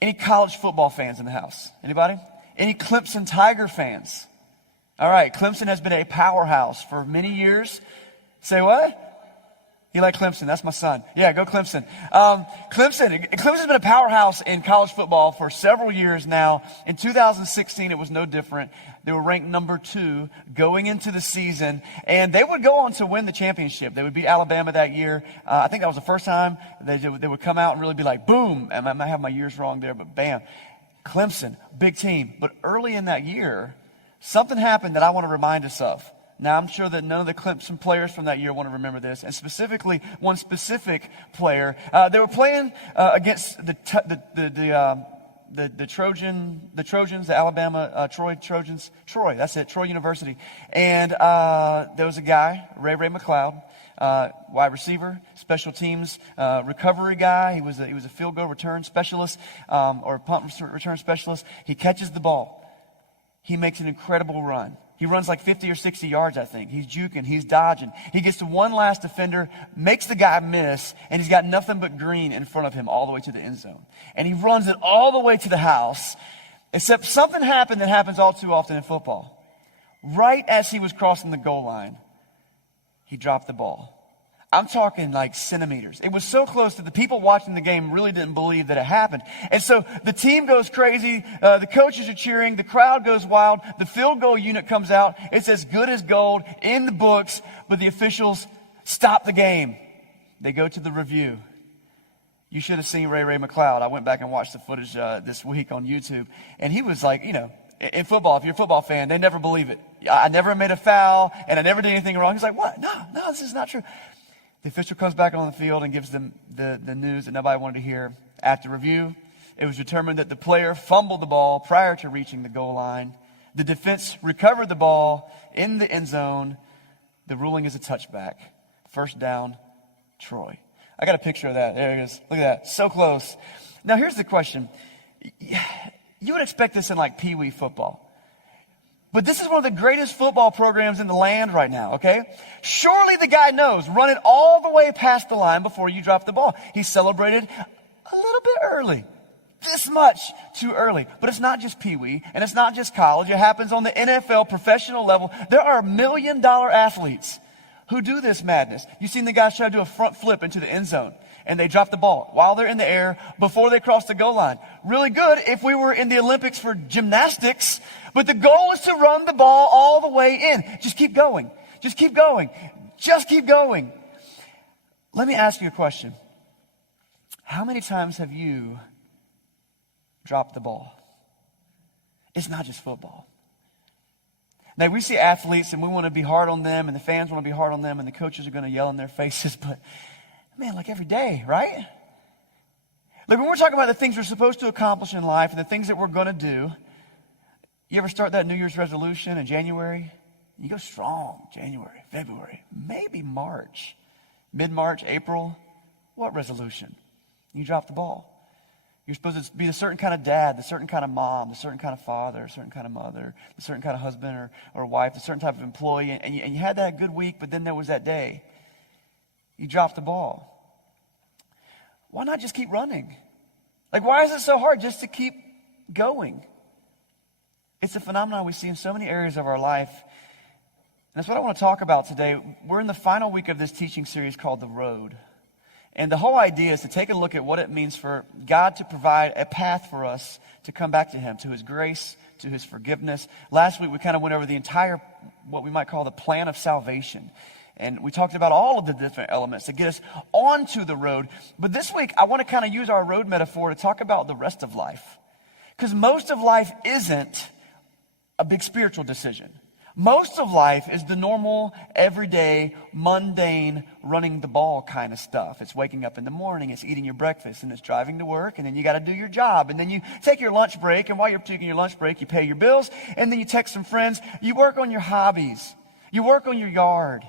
Any college football fans in the house? Anybody? Any Clemson Tiger fans? All right, Clemson has been a powerhouse for many years. Say what? You like Clemson? That's my son. Yeah, go Clemson. Clemson's been a powerhouse in college football for several years now. In 2016, it was no different. They were ranked number 2 going into the season, and they would go on to win the championship. They would beat Alabama that year. I think that was the first time they would come out and really be like, boom. I might have my years wrong there, but bam. Clemson, big team. But early in that year, something happened that I want to remind us of. Now, I'm sure that none of the Clemson players from that year want to remember this, and specifically one specific player. They were playing against the Trojans, the Alabama Troy Trojans. Troy, that's it, Troy University. And there was a guy, Ray McLeod, wide receiver, special teams recovery guy. He was a field goal return specialist or punt return specialist. He catches the ball. He makes an incredible run. He runs like 50 or 60 yards, I think. He's juking. He's dodging. He gets to one last defender, makes the guy miss, and he's got nothing but green in front of him all the way to the end zone. And he runs it all the way to the house, except something happened that happens all too often in football. Right as he was crossing the goal line, he dropped the ball. I'm talking like centimeters. It was so close that the people watching the game really didn't believe that it happened. And so the team goes crazy. The coaches are cheering. The crowd goes wild. The field goal unit comes out. It's as good as gold in the books, but the officials stop the game. They go to the review. You should have seen Ray McLeod. I went back and watched the footage this week on YouTube. And he was like, in football, if you're a football fan, they never believe it. I never made a foul, and I never did anything wrong. He's like, what? No, this is not true. The official comes back on the field and gives them the news that nobody wanted to hear. After review, it was determined that the player fumbled the ball prior to reaching the goal line. The defense recovered the ball in the end zone. The ruling is a touchback. First down, Troy. I got a picture of that. There it is. Look at that. So close. Now, here's the question. You would expect this in like Pee Wee football. But this is one of the greatest football programs in the land right now, okay? Surely the guy knows. Run it all the way past the line before you drop the ball. He celebrated a little bit early. This much too early. But it's not just Pee Wee, and it's not just college. It happens on the NFL professional level. There are $1 million athletes who do this madness. You've seen the guys try to do a front flip into the end zone, and they drop the ball while they're in the air before they cross the goal line. Really good if we were in the Olympics for gymnastics, but the goal is to run the ball all the way in. Just keep going. Just keep going. Just keep going. Let me ask you a question. How many times have you dropped the ball? It's not just football. Now, we see athletes and we want to be hard on them, and the fans want to be hard on them, and the coaches are going to yell in their faces, but man, like every day, right? Like when we're talking about the things we're supposed to accomplish in life and the things that we're going to do, you ever start that New Year's resolution in January? You go strong, January, February, maybe March, mid-March, April. What resolution? You drop the ball. You're supposed to be a certain kind of dad, a certain kind of mom, a certain kind of father, a certain kind of mother, a certain kind of husband or wife, a certain type of employee. And you had that good week, but then there was that day. You dropped the ball. Why not just keep running? Like, why is it so hard just to keep going? It's a phenomenon we see in so many areas of our life. And that's what I want to talk about today. We're in the final week of this teaching series called The Road. And the whole idea is to take a look at what it means for God to provide a path for us to come back to Him, to His grace, to His forgiveness. Last week, we kind of went over the entire, what we might call the plan of salvation. And we talked about all of the different elements to get us onto the road. But this week, I want to kind of use our road metaphor to talk about the rest of life. Because most of life isn't a big spiritual decision. Most of life is the normal, everyday, mundane, running the ball kind of stuff. It's waking up in the morning, it's eating your breakfast, and it's driving to work, and then you got to do your job. And then you take your lunch break, and while you're taking your lunch break, you pay your bills, and then you text some friends. You work on your hobbies. You work on your yard.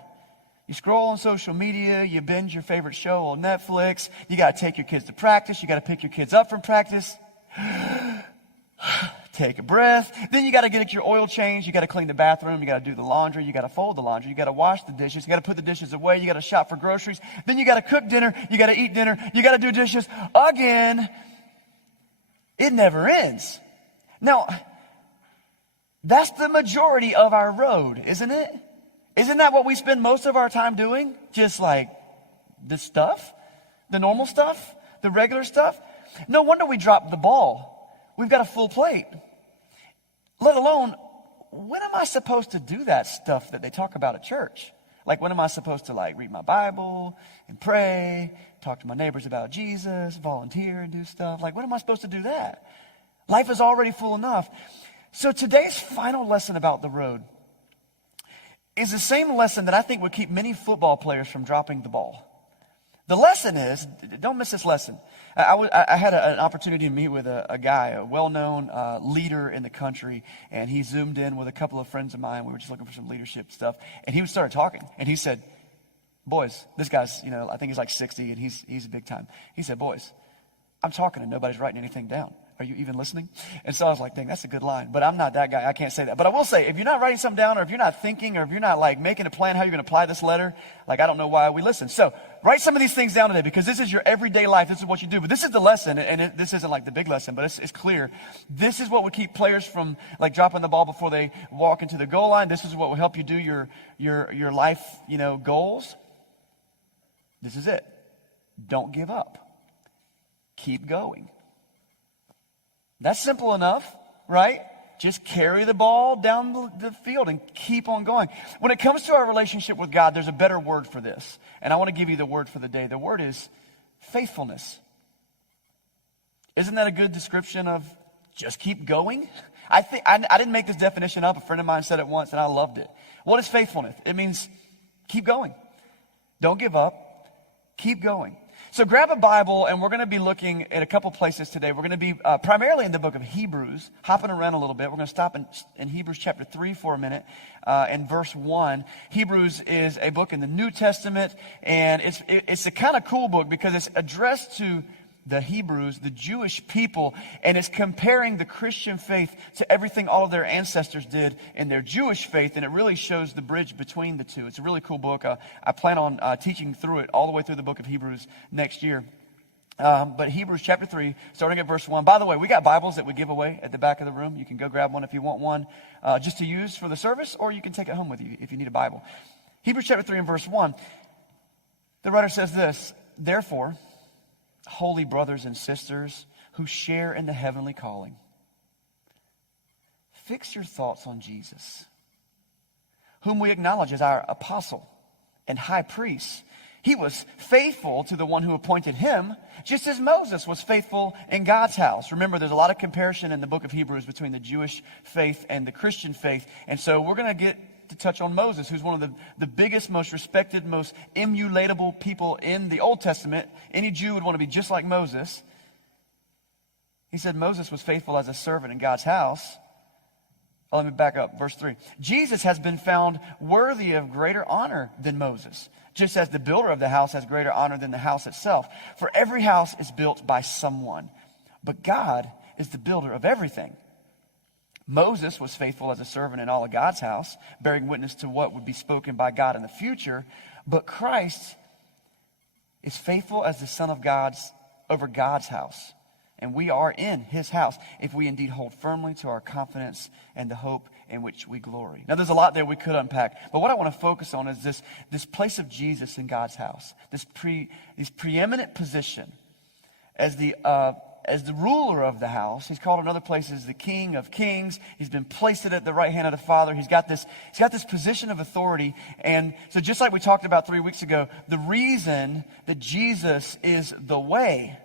You scroll on social media, you binge your favorite show on Netflix. You got to take your kids to practice. You got to pick your kids up from practice. Take a breath. Then you got to get your oil changed. You got to clean the bathroom. You got to do the laundry. You got to fold the laundry. You got to wash the dishes. You got to put the dishes away. You got to shop for groceries. Then you got to cook dinner. You got to eat dinner. You got to do dishes again. It never ends. Now, that's the majority of our road, isn't it? Isn't that what we spend most of our time doing? Just like the stuff, the normal stuff, the regular stuff. No wonder we dropped the ball. We've got a full plate. Let alone, when am I supposed to do that stuff that they talk about at church? Like, when am I supposed to read my Bible and pray, talk to my neighbors about Jesus, volunteer and do stuff? When am I supposed to do that? Life is already full enough. So today's final lesson about the road is the same lesson that I think would keep many football players from dropping the ball. The lesson is, don't miss this lesson. I had an opportunity to meet with a guy, a well-known leader in the country, and he zoomed in with a couple of friends of mine. We were just looking for some leadership stuff, and he started talking, and he said, boys, this guy's, I think he's 60, and he's big time. He said, boys, I'm talking and nobody's writing anything down. Are you even listening? And so I was like, dang, that's a good line. But I'm not that guy. I can't say that. But I will say, if you're not writing something down, or if you're not thinking, or if you're not making a plan how you're going to apply this letter, I don't know why we listen. So write some of these things down today, because this is your everyday life. This is what you do. But this is the lesson, and this isn't the big lesson, but it's clear. This is what would keep players from dropping the ball before they walk into the goal line. This is what will help you do your life, goals. This is it. Don't give up. Keep going. That's simple enough, right? Just carry the ball down the field and keep on going. When it comes to our relationship with God, there's a better word for this. And I want to give you the word for the day. The word is faithfulness. Isn't that a good description of just keep going? I didn't make this definition up. A friend of mine said it once and I loved it. What is faithfulness? It means keep going. Don't give up. Keep going. So grab a Bible, and we're going to be looking at a couple places today. We're going to be primarily in the book of Hebrews, hopping around a little bit. We're going to stop in Hebrews chapter 3 for a minute, in verse 1. Hebrews is a book in the New Testament, and it's a kind of cool book because it's addressed to the Hebrews, the Jewish people, and it's comparing the Christian faith to everything all of their ancestors did in their Jewish faith, and it really shows the bridge between the two. It's a really cool book. I plan on teaching through it all the way through the book of Hebrews next year. But Hebrews chapter 3, starting at verse 1. By the way, we got Bibles that we give away at the back of the room. You can go grab one if you want one just to use for the service, or you can take it home with you if you need a Bible. Hebrews chapter 3 and verse 1. The writer says this, therefore, holy brothers and sisters who share in the heavenly calling, fix your thoughts on Jesus, whom we acknowledge as our apostle and high priest. He was faithful to the one who appointed him, just as Moses was faithful in God's house. Remember, there's a lot of comparison in the book of Hebrews between the Jewish faith and the Christian faith. And so we're going to get to touch on Moses, who's one of the biggest, most respected, most emulatable people in the Old Testament. Any Jew would want to be just like Moses. He said Moses was faithful as a servant in God's house. Oh, let me back up. Verse 3. Jesus has been found worthy of greater honor than Moses, just as the builder of the house has greater honor than the house itself. For every house is built by someone, but God is the builder of everything. Moses was faithful as a servant in all of God's house, bearing witness to what would be spoken by God in the future. But Christ is faithful as the Son of God's over God's house. And we are in his house if we indeed hold firmly to our confidence and the hope in which we glory. Now, there's a lot there we could unpack, but what I want to focus on is this place of Jesus in God's house, this preeminent position as the ruler of the house. He's called in other places the King of Kings. He's been placed at the right hand of the Father. He's got this position of authority. And so just like we talked about 3 weeks ago, the reason that Jesus is the way,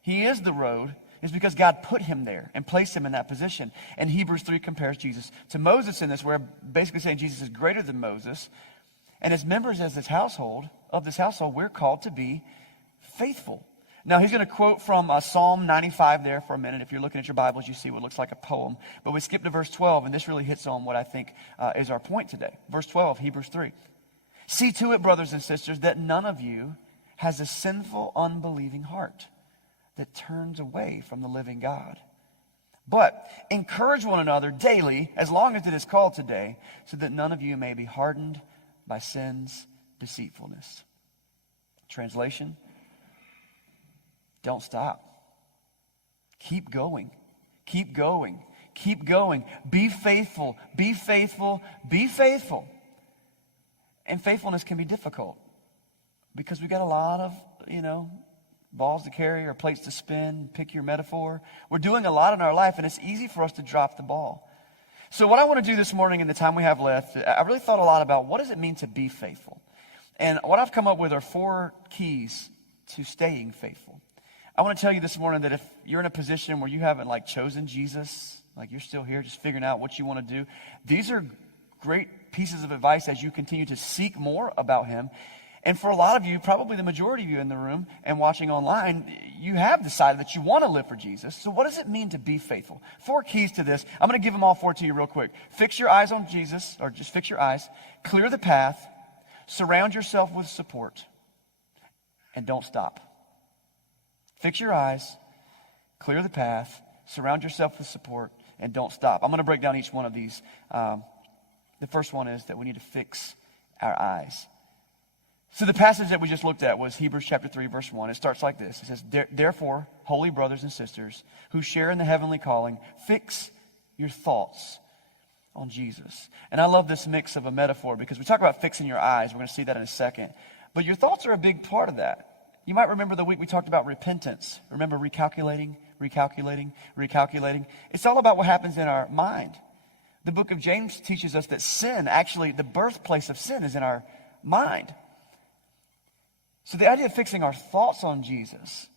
he is the road, is because God put him there and placed him in that position. And Hebrews 3 compares Jesus to Moses in this, where basically saying Jesus is greater than Moses. And as members of this household, we're called to be faithful. Now, he's going to quote from Psalm 95 there for a minute. If you're looking at your Bibles, you see what looks like a poem. But we skip to verse 12, and this really hits on what I think is our point today. Verse 12, Hebrews 3. See to it, brothers and sisters, that none of you has a sinful, unbelieving heart that turns away from the living God. But encourage one another daily, as long as it is called today, so that none of you may be hardened by sin's deceitfulness. Translation: don't stop. Keep going. Keep going. Keep going. Be faithful. Be faithful. Be faithful. And faithfulness can be difficult because we got a lot of, balls to carry or plates to spin, pick your metaphor. We're doing a lot in our life, and it's easy for us to drop the ball. So what I want to do this morning in the time we have left, I really thought a lot about what does it mean to be faithful? And what I've come up with are 4 keys to staying faithful. I want to tell you this morning that if you're in a position where you haven't chosen Jesus, you're still here just figuring out what you want to do, these are great pieces of advice as you continue to seek more about him. And for a lot of you, probably the majority of you in the room and watching online, you have decided that you want to live for Jesus. So what does it mean to be faithful? 4 keys to this. I'm going to give them all 4 to you real quick. Fix your eyes on Jesus, or just fix your eyes. Clear the path. Surround yourself with support. And don't stop. Fix your eyes. Clear the path. Surround yourself with support. And don't stop. I'm going to break down each one of these. The first one is that we need to fix our eyes. So the passage that we just looked at was Hebrews chapter 3, verse 1. It starts like this. It says, Therefore, holy brothers and sisters who share in the heavenly calling, fix your thoughts on Jesus. And I love this mix of a metaphor because we talk about fixing your eyes. We're going to see that in a second. But your thoughts are a big part of that. You might remember the week we talked about repentance. Remember recalculating? It's all about what happens in our mind. The book of James teaches us that sin, actually the birthplace of sin is in our mind. So the idea of fixing our thoughts on Jesus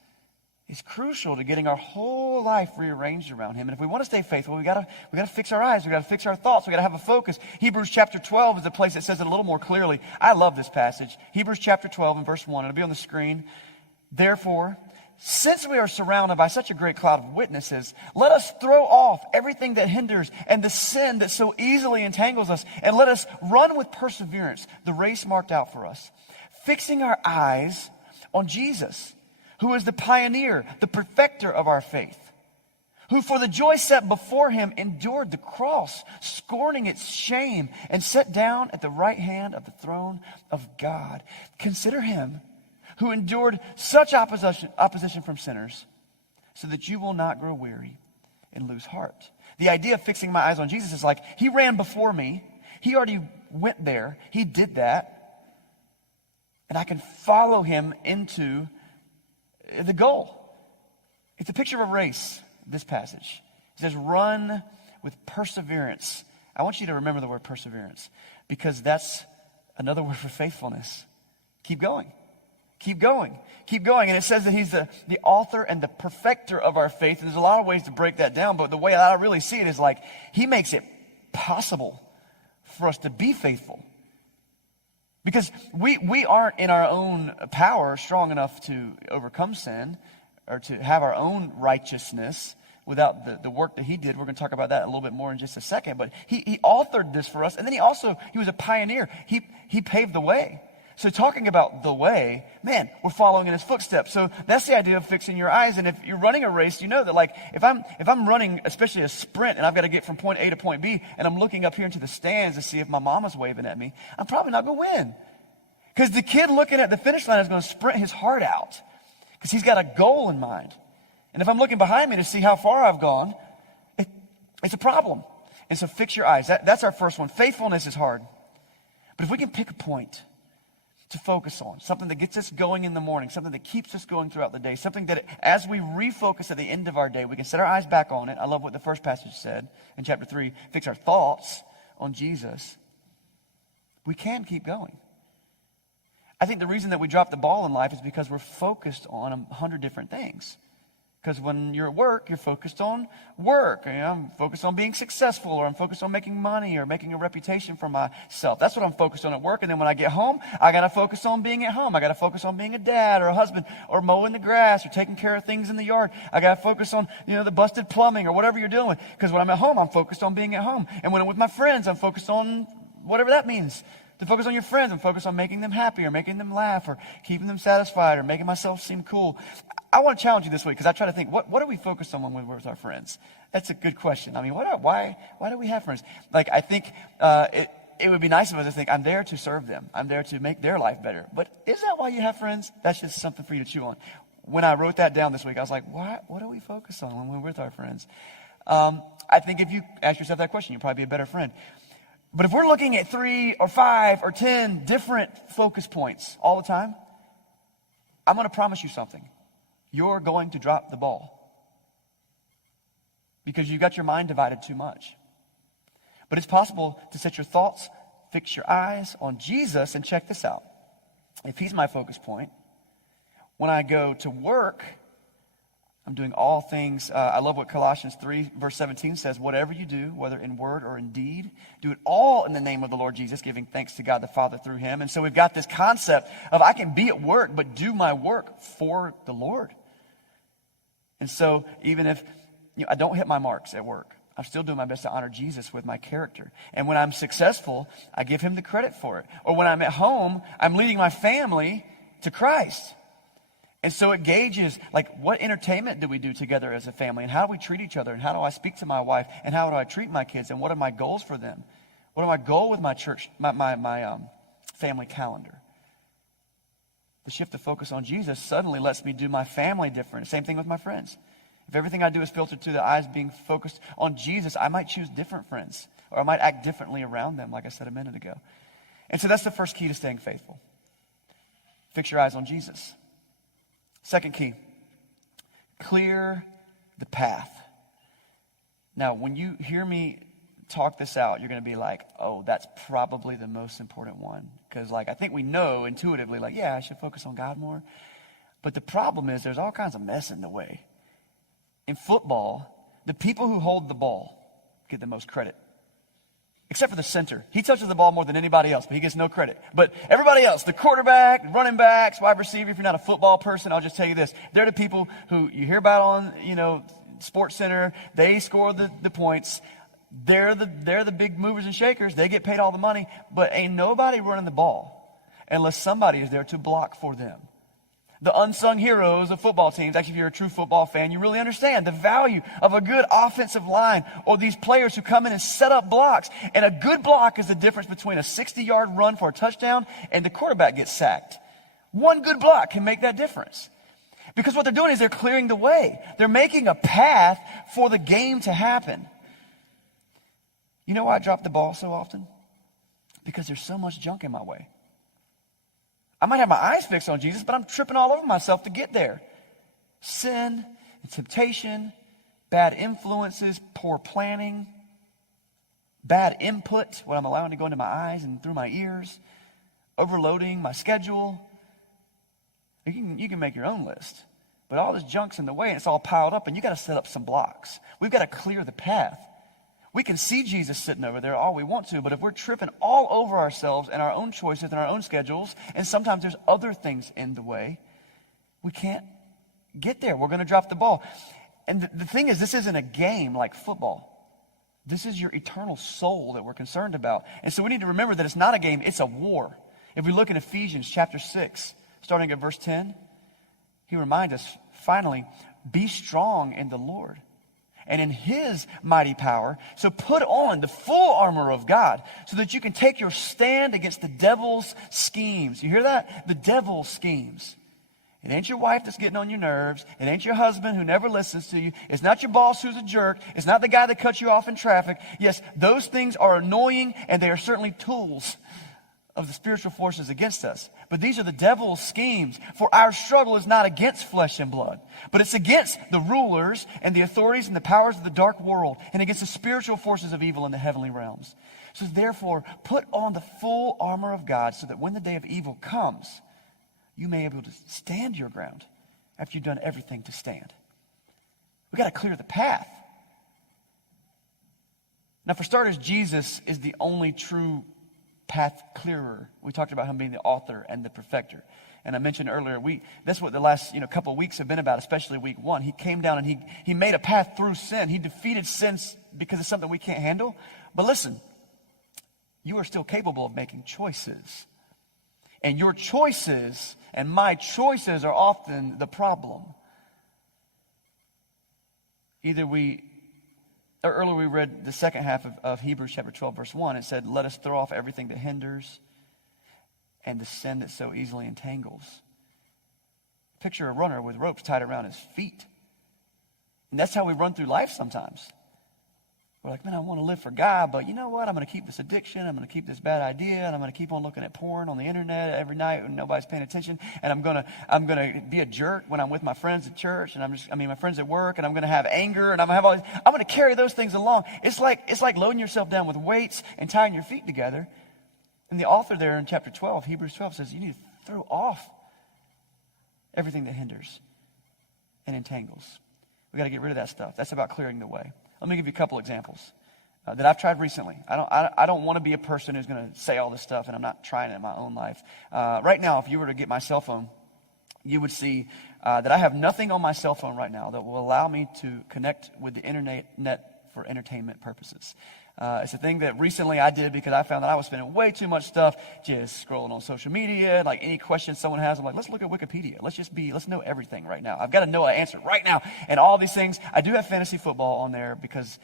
is crucial to getting our whole life rearranged around him. And if we want to stay faithful, we gotta fix our eyes, we gotta fix our thoughts, we gotta have a focus. Hebrews chapter 12 is the place that says it a little more clearly. I love this passage. Hebrews chapter 12 and verse 1. It'll be on the screen. Therefore, since we are surrounded by such a great cloud of witnesses, let us throw off everything that hinders and the sin that so easily entangles us, and let us run with perseverance the race marked out for us, fixing our eyes on Jesus, who is the pioneer, the perfecter of our faith, who for the joy set before him endured the cross, scorning its shame, and sat down at the right hand of the throne of God. Consider him who endured such opposition from sinners, so that you will not grow weary and lose heart. The idea of fixing my eyes on Jesus is he ran before me. He already went there. He did that. And I can follow him into the goal. It's a picture of a race, this passage. It says, run with perseverance. I want you to remember the word perseverance, because that's another word for faithfulness. Keep going. Keep going. Keep going. And it says that he's the author and the perfecter of our faith. And there's a lot of ways to break that down, but the way I really see it is he makes it possible for us to be faithful. Because we aren't in our own power strong enough to overcome sin or to have our own righteousness without the work that he did. We're going to talk about that a little bit more in just a second. But he authored this for us. And then he was a pioneer. He paved the way. So talking about the way, man, we're following in his footsteps. So that's the idea of fixing your eyes. And if you're running a race, you know that if I'm running, especially a sprint, and I've got to get from point A to point B, and I'm looking up here into the stands to see if my mama's waving at me, I'm probably not going to win. Because the kid looking at the finish line is going to sprint his heart out because he's got a goal in mind. And if I'm looking behind me to see how far I've gone, it's a problem. And so fix your eyes. That's our first one. Faithfulness is hard. But if we can pick a point to focus on, something that gets us going in the morning, something that keeps us going throughout the day, something that as we refocus at the end of our day, we can set our eyes back on it. I love what the first passage said in chapter 3, fix our thoughts on Jesus. We can keep going. I think the reason that we drop the ball in life is because we're focused on 100 different things. Because when you're at work, you're focused on work. I'm focused on being successful, or I'm focused on making money or making a reputation for myself. That's what I'm focused on at work. And then when I get home, I got to focus on being at home. I got to focus on being a dad or a husband or mowing the grass or taking care of things in the yard. I got to focus on, the busted plumbing or whatever you're doing with. Because when I'm at home, I'm focused on being at home. And when I'm with my friends, I'm focused on whatever that means. To focus on your friends and focus on making them happy or making them laugh or keeping them satisfied or making myself seem cool. I want to challenge you this week because I try to think, what are we focused on when we're with our friends? That's a good question. I mean, why do we have friends? I think it would be nice of us to think, I'm there to serve them. I'm there to make their life better. But is that why you have friends? That's just something for you to chew on. when I wrote that down this week, I was like, what do we focus on when we're with our friends? I think if you ask yourself that question, you'll probably be a better friend. But if we're looking at 3 or 5 or 10 different focus points all the time, I'm going to promise you something. You're going to drop the ball because you've got your mind divided too much. But it's possible to set your thoughts, fix your eyes on Jesus, and check this out. If he's my focus point, when I go to work, I'm doing all things. I love what Colossians 3, verse 17 says, whatever you do, whether in word or in deed, do it all in the name of the Lord Jesus, giving thanks to God the Father through him. And so we've got this concept of I can be at work, but do my work for the Lord. And so even if I don't hit my marks at work, I'm still doing my best to honor Jesus with my character. And when I'm successful, I give him the credit for it. Or when I'm at home, I'm leading my family to Christ. And so it gauges, like, what entertainment do we do together as a family? And how do we treat each other? And how do I speak to my wife? And how do I treat my kids? And what are my goals for them? What are my goals with my church, my family calendar? The shift of focus on Jesus suddenly lets me do my family different. Same thing with my friends. If everything I do is filtered through the eyes being focused on Jesus, I might choose different friends. Or I might act differently around them, like I said a minute ago. And so that's the first key to staying faithful. Fix your eyes on Jesus. Second key, clear the path. Now, when you hear me talk this out, you're going to be like, oh, that's probably the most important one. Because, I think we know intuitively, yeah, I should focus on God more. But the problem is there's all kinds of mess in the way. In football, the people who hold the ball get the most credit. Except for the center. He touches the ball more than anybody else, but he gets no credit. But everybody else, the quarterback, running backs, wide receiver, if you're not a football person, I'll just tell you this. They're the people who you hear about on, Sports Center. They score the points. They're the big movers and shakers. They get paid all the money. But ain't nobody running the ball unless somebody is there to block for them. The unsung heroes of football teams. Actually, if you're a true football fan, you really understand the value of a good offensive line or these players who come in and set up blocks. And a good block is the difference between a 60-yard run for a touchdown and the quarterback gets sacked. One good block can make that difference. Because what they're doing is they're clearing the way. They're making a path for the game to happen. You know why I drop the ball so often? Because there's so much junk in my way. I might have my eyes fixed on Jesus, but I'm tripping all over myself to get there. Sin and temptation, bad influences, poor planning, bad input, what I'm allowing to go into my eyes and through my ears, overloading my schedule. You can make your own list. But all this junk's in the way and it's all piled up and you got to set up some blocks. We've got to clear the path. We can see Jesus sitting over there all we want to, but if we're tripping all over ourselves and our own choices and our own schedules, and sometimes there's other things in the way, we can't get there. We're going to drop the ball. And the thing is, this isn't a game like football. This is your eternal soul that we're concerned about. And so we need to remember that it's not a game, it's a war. If we look in Ephesians chapter 6, starting at verse 10, he reminds us, finally, be strong in the Lord and in his mighty power. So put on the full armor of God so that you can take your stand against the devil's schemes. You hear that? The devil's schemes. It ain't your wife that's getting on your nerves. It ain't your husband who never listens to you. It's not your boss who's a jerk. It's not the guy that cuts you off in traffic. Yes, those things are annoying and they are certainly tools of the spiritual forces against us. But these are the devil's schemes. For our struggle is not against flesh and blood, but it's against the rulers and the authorities and the powers of the dark world and against the spiritual forces of evil in the heavenly realms. So therefore, put on the full armor of God so that when the day of evil comes, you may be able to stand your ground after you've done everything to stand. We've got to clear the path. Now, for starters, Jesus is the only true path clearer. We talked about him being the author and the perfecter. And I mentioned earlier, that's what the last couple of weeks have been about, especially week 1. He came down and he made a path through sin. He defeated sin because it's something we can't handle. But listen, you are still capable of making choices. And your choices and my choices are often the problem. Earlier we read the second half of Hebrews chapter 12, verse 1. It said, let us throw off everything that hinders and the sin that so easily entangles. Picture a runner with ropes tied around his feet. And that's how we run through life sometimes. We're like, man, I want to live for God, but you know what? I'm going to keep this addiction. I'm going to keep this bad idea, and I'm going to keep on looking at porn on the internet every night when nobody's paying attention. And I'm going to be a jerk when I'm with my friends at church, and my friends at work, and I'm going to have anger, and I'm going to carry those things along. It's like loading yourself down with weights and tying your feet together. And the author there in chapter 12, Hebrews 12, says you need to throw off everything that hinders and entangles. We got to get rid of that stuff. That's about clearing the way. Let me give you a couple examples that I've tried recently. I don't want to be a person who's going to say all this stuff, and I'm not trying it in my own life. Right now, if you were to get my cell phone, you would see that I have nothing on my cell phone right now that will allow me to connect with the internet for entertainment purposes. It's a thing that recently I did because I found that I was spending way too much stuff just scrolling on social media. Like any questions someone has, I'm like, let's look at Wikipedia. Let's know everything right now. I've got to know an answer right now. And all these things, I do have fantasy football on there because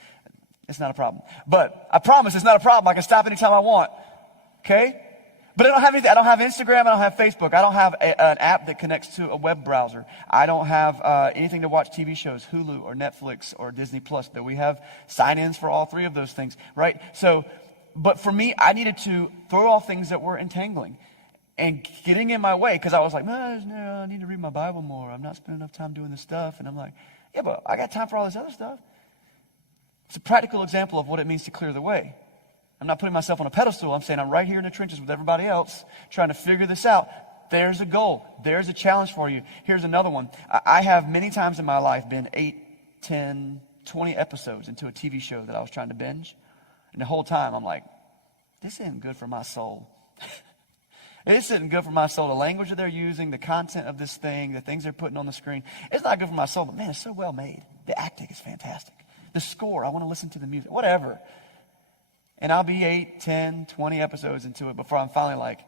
it's not a problem. But I promise it's not a problem. I can stop anytime I want. Okay? But I don't have anything. I don't have Instagram. I don't have Facebook. I don't have an app that connects to a web browser. I don't have anything to watch TV shows, Hulu or Netflix or Disney Plus. Though we have sign-ins for all three of those things, right? So, but for me, I needed to throw off things that were entangling and getting in my way because I was like, man, I need to read my Bible more. I'm not spending enough time doing this stuff. And I'm like, yeah, but I got time for all this other stuff. It's a practical example of what it means to clear the way. I'm not putting myself on a pedestal. I'm saying I'm right here in the trenches with everybody else trying to figure this out. There's a goal. There's a challenge for you. Here's another one. I have many times in my life been 8, 10, 20 episodes into a TV show that I was trying to binge. And the whole time I'm like, this isn't good for my soul. This isn't good for my soul. The language that they're using, the content of this thing, the things they're putting on the screen, it's not good for my soul. But man, it's so well made. The acting is fantastic. The score, I want to listen to the music, whatever. And I'll be 8, 10, 20 episodes into it before I'm finally like,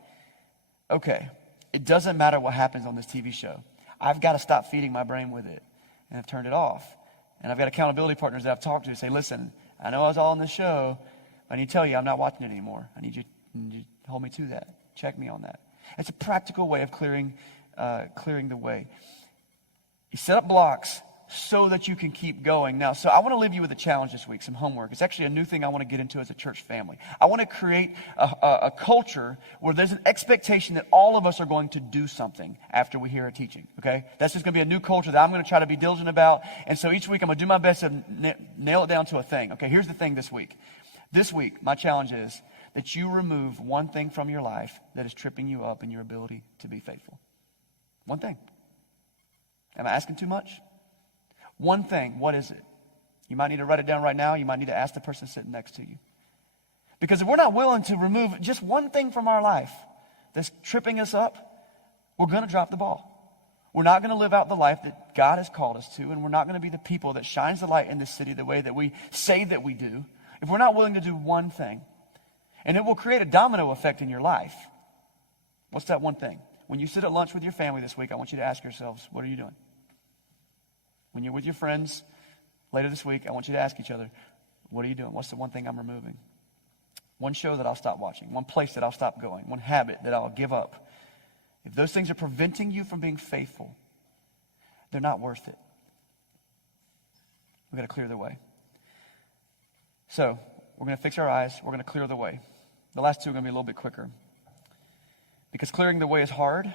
okay, it doesn't matter what happens on this TV show. I've got to stop feeding my brain with it. And I've turned it off. And I've got accountability partners that I've talked to say, listen, I know I was all on this show, but I need to tell you I'm not watching it anymore. I need you to hold me to that. Check me on that. It's a practical way of clearing the way. You set up blocks so that you can keep going. Now, so I want to leave you with a challenge this week, some homework. It's actually a new thing I want to get into as a church family. I want to create a culture where there's an expectation that all of us are going to do something after we hear a teaching, okay? That's just going to be a new culture that I'm going to try to be diligent about. And so each week I'm going to do my best to nail it down to a thing. Okay, here's the thing this week. This week, my challenge is that you remove one thing from your life that is tripping you up in your ability to be faithful. One thing. Am I asking too much? One thing, what is it? You might need to write it down right now. You might need to ask the person sitting next to you. Because if we're not willing to remove just one thing from our life that's tripping us up, we're going to drop the ball. We're not going to live out the life that God has called us to, and we're not going to be the people that shines the light in this city the way that we say that we do, if we're not willing to do one thing. And it will create a domino effect in your life. What's that one thing? When you sit at lunch with your family this week, I want you to ask yourselves, what are you doing? When you're with your friends later this week, I want you to ask each other, what are you doing? What's the one thing I'm removing? One show that I'll stop watching, one place that I'll stop going, one habit that I'll give up. If those things are preventing you from being faithful, they're not worth it. We've got to clear the way. So we're going to fix our eyes. We're going to clear the way. The last two are going to be a little bit quicker. Because clearing the way is hard.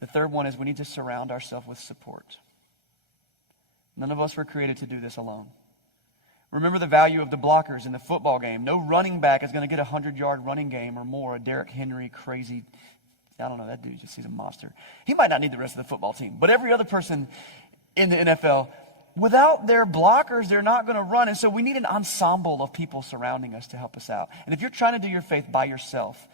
The third one is we need to surround ourselves with support. None of us were created to do this alone. Remember the value of the blockers in the football game. No running back is going to get a 100-yard running game or more. A Derrick Henry crazy, I don't know, that dude just he's a monster. He might not need the rest of the football team. But every other person in the NFL, without their blockers, they're not going to run. And so we need an ensemble of people surrounding us to help us out. And if you're trying to do your faith by yourself,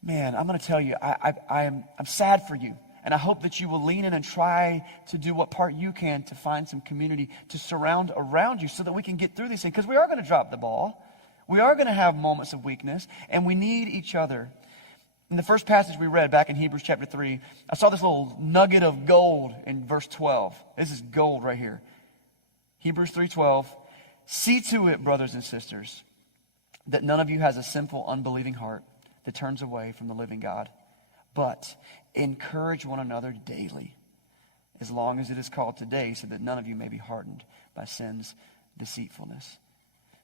man, I'm going to tell you, I'm sad for you. And I hope that you will lean in and try to do what part you can to find some community to surround around you so that we can get through these things. Because we are going to drop the ball. We are going to have moments of weakness. And we need each other. In the first passage we read back in Hebrews chapter 3, I saw this little nugget of gold in verse 12. This is gold right here. Hebrews 3:12. See to it, brothers and sisters, that none of you has a sinful, unbelieving heart that turns away from the living God. But encourage one another daily, as long as it is called today, so that none of you may be hardened by sin's deceitfulness.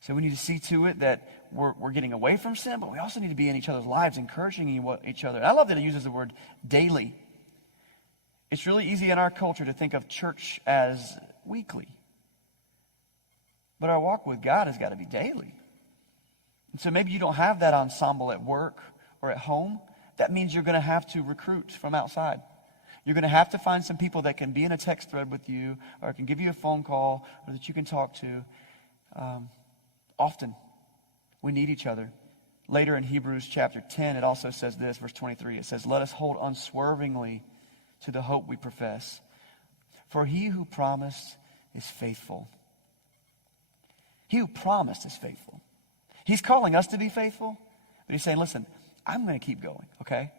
So we need to see to it that we're getting away from sin, but we also need to be in each other's lives, encouraging each other. And I love that it uses the word daily. It's really easy in our culture to think of church as weekly. But our walk with God has got to be daily. And so maybe you don't have that ensemble at work or at home. That means you're going to have to recruit from outside. You're going to have to find some people that can be in a text thread with you, or can give you a phone call, or that you can talk to. Often, we need each other. Later in Hebrews chapter 10, it also says this, verse 23. It says, "Let us hold unswervingly to the hope we profess. For he who promised is faithful." He who promised is faithful. He's calling us to be faithful, but he's saying, listen, I'm going to keep going, okay?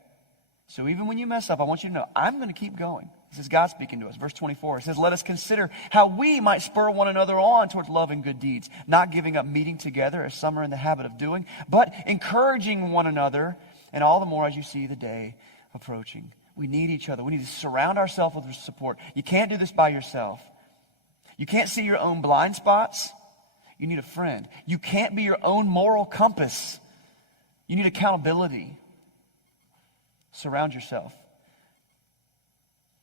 So even when you mess up, I want you to know, I'm going to keep going. This is God speaking to us. Verse 24, it says, "Let us consider how we might spur one another on towards love and good deeds, not giving up meeting together as some are in the habit of doing, but encouraging one another, and all the more as you see the day approaching." We need each other. We need to surround ourselves with support. You can't do this by yourself. You can't see your own blind spots. You need a friend. You can't be your own moral compass. You need accountability. Surround yourself.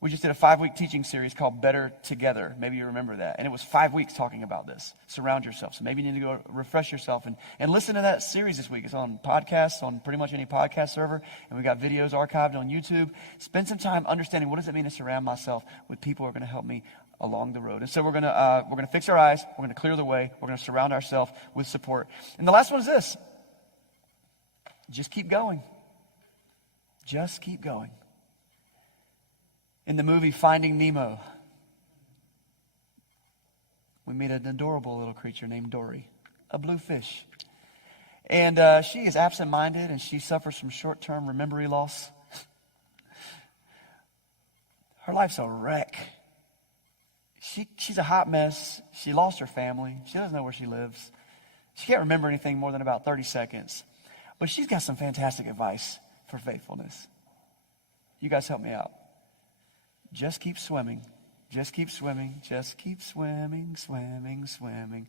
We just did a 5-week teaching series called Better Together. Maybe you remember that. And it was 5 weeks talking about this. Surround yourself. So maybe you need to go refresh yourself and listen to that series this week. It's on podcasts, on pretty much any podcast server. And we got videos archived on YouTube. Spend some time understanding, what does it mean to surround myself with people who are going to help me along the road. And so we're going to fix our eyes. We're going to clear the way. We're going to surround ourselves with support. And the last one is this. Just keep going. Just keep going. In the movie Finding Nemo, we meet an adorable little creature named Dory, a blue fish. And she is absent-minded, and she suffers from short-term memory loss. Her life's a wreck. She's a hot mess. She lost her family. She doesn't know where she lives. She can't remember anything more than about 30 seconds. But she's got some fantastic advice for faithfulness. You guys help me out. Just keep swimming. Just keep swimming. Just keep swimming, swimming, swimming.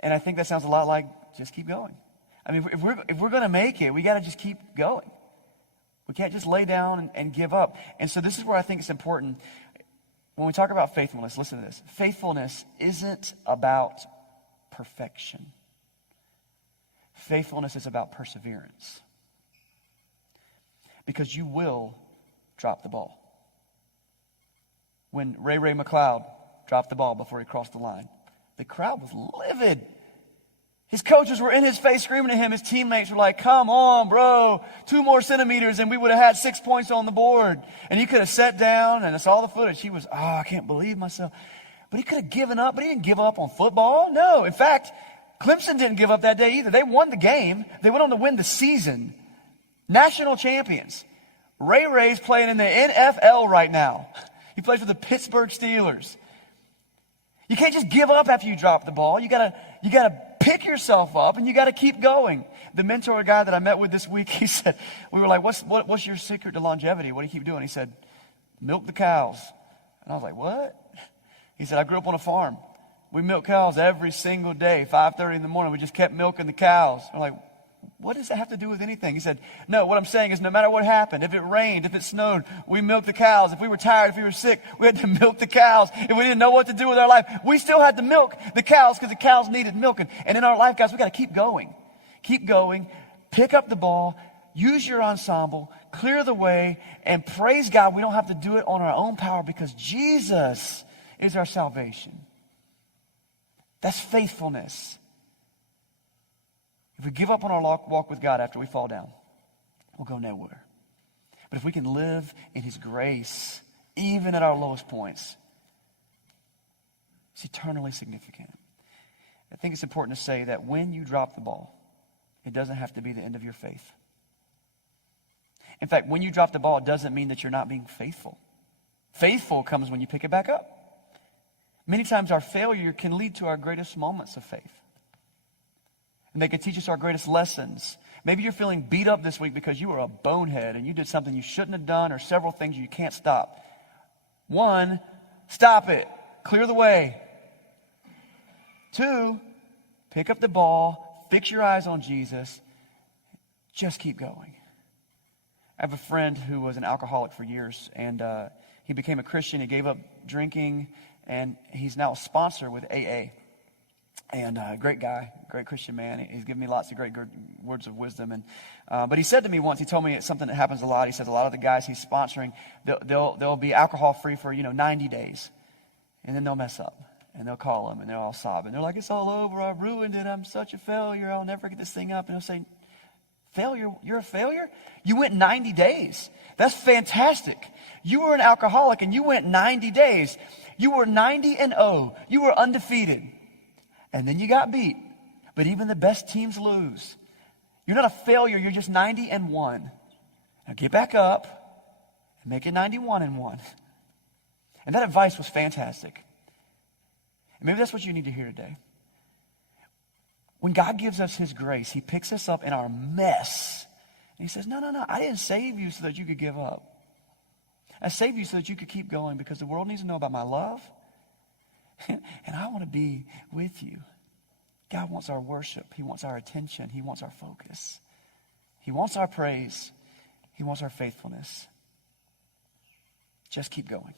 And I think that sounds a lot like just keep going. I mean, if we're going to make it, we got to just keep going. We can't just lay down and give up. And so this is where I think it's important. When we talk about faithfulness, listen to this. Faithfulness isn't about perfection. Faithfulness is about perseverance. Because you will drop the ball. When Ray McLeod dropped the ball before he crossed the line, the crowd was livid. His coaches were in his face screaming at him. His teammates were like, "Come on, bro. 2 more centimeters and we would have had 6 points on the board." And he could have sat down, and I saw the footage. He was, I can't believe myself. But he could have given up, but he didn't give up on football. No, in fact, Clemson didn't give up that day either. They won the game. They went on to win the season. National champions. Ray's playing in the NFL right now. He plays for the Pittsburgh Steelers. You can't just give up after you drop the ball. You gotta pick yourself up, and you gotta keep going. The mentor guy that I met with this week, he said, we were like, what's your secret to longevity? What do you keep doing? He said, milk the cows. And I was like, what? He said, I grew up on a farm. We milk cows every single day, 5:30 in the morning. We just kept milking the cows. I'm like, what does that have to do with anything? He said, no, what I'm saying is no matter what happened, if it rained, if it snowed, we milked the cows. If we were tired, if we were sick, we had to milk the cows. If we didn't know what to do with our life, we still had to milk the cows because the cows needed milking. And in our life, guys, we got to keep going. Keep going. Pick up the ball. Use your ensemble. Clear the way. And praise God, we don't have to do it on our own power because Jesus is our salvation. That's faithfulness. If we give up on our walk with God after we fall down, we'll go nowhere. But if we can live in His grace, even at our lowest points, it's eternally significant. I think it's important to say that when you drop the ball, it doesn't have to be the end of your faith. In fact, when you drop the ball, it doesn't mean that you're not being faithful. Faithful comes when you pick it back up. Many times our failure can lead to our greatest moments of faith. And they can teach us our greatest lessons. Maybe you're feeling beat up this week because you were a bonehead and you did something you shouldn't have done, or several things you can't stop. 1, stop it. Clear the way. 2, pick up the ball, fix your eyes on Jesus, just keep going. I have a friend who was an alcoholic for years, and he became a Christian. He gave up drinking, and he's now a sponsor with AA. And great guy, great Christian man. He's given me lots of great words of wisdom. And but he said to me once, he told me it's something that happens a lot. He says a lot of the guys he's sponsoring, they'll be alcohol free for 90 days, and then they'll mess up. And they'll call him, and they'll all sob. And they're like, it's all over. I ruined it. I'm such a failure. I'll never get this thing up. And he'll say, failure? You're a failure? You went 90 days. That's fantastic. You were an alcoholic, and you went 90 days. You were 90-0. You were undefeated. And then you got beat. But even the best teams lose. You're not a failure. You're just 90-1. Now get back up and make it 91-1. And that advice was fantastic. And maybe that's what you need to hear today. When God gives us his grace, he picks us up in our mess. And he says, no, I didn't save you so that you could give up. I saved you so that you could keep going, because the world needs to know about my love. And I want to be with you. God wants our worship. He wants our attention. He wants our focus. He wants our praise. He wants our faithfulness. Just keep going.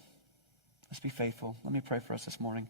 Let's be faithful. Let me pray for us this morning.